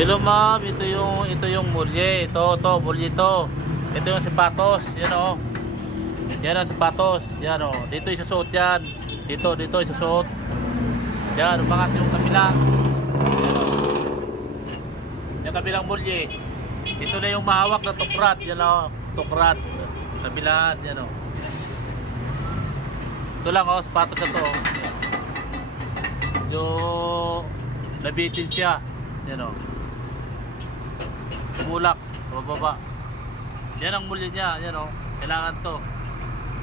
Hello ma'am, ito yung mulye. Ito mulye to. Ito yung sapatos, yan oh. Yan ang sapatos, yan oh. Dito isusuot yan. Dito isusuot. Yan, umangat yung kabila. Yan oh. Yung kabilang mulye. Ito na yung mahawak na tukrat, yan oh. Tukrat. Kabilaan, yan oh. Ito lang oh, sapatos na to. Yung nabitin siya. Yan oh. Bulak, bababa. Yan ang mulya niya, yan o. Kailangan to.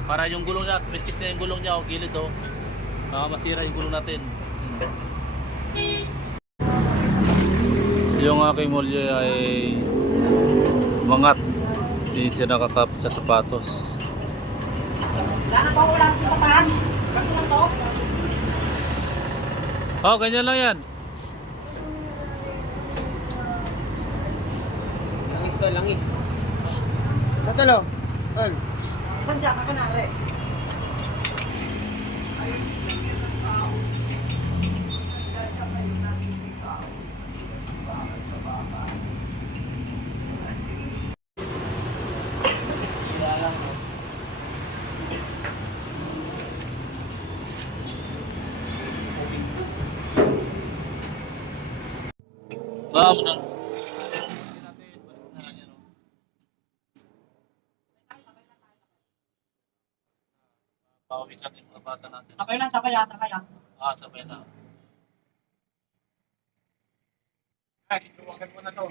Para yung gulong niya, miskis na yung gulong niya o gilid o. Baka masira yung gulong natin. Yung aking mulya ay umangat. Hindi siya nakakapit sa sapatos. Wala na to, wala na to taas. Ganito lang to. Oh, ganyan lang yan. Langis to, langis. Tatalo. On. Saan dyan ka kanari? Ma'am, pawisan yung mga bata natin. Sabay lang, sabay yan, sabay yan. Ah, sabay na. Ay, tuwagan mo na to.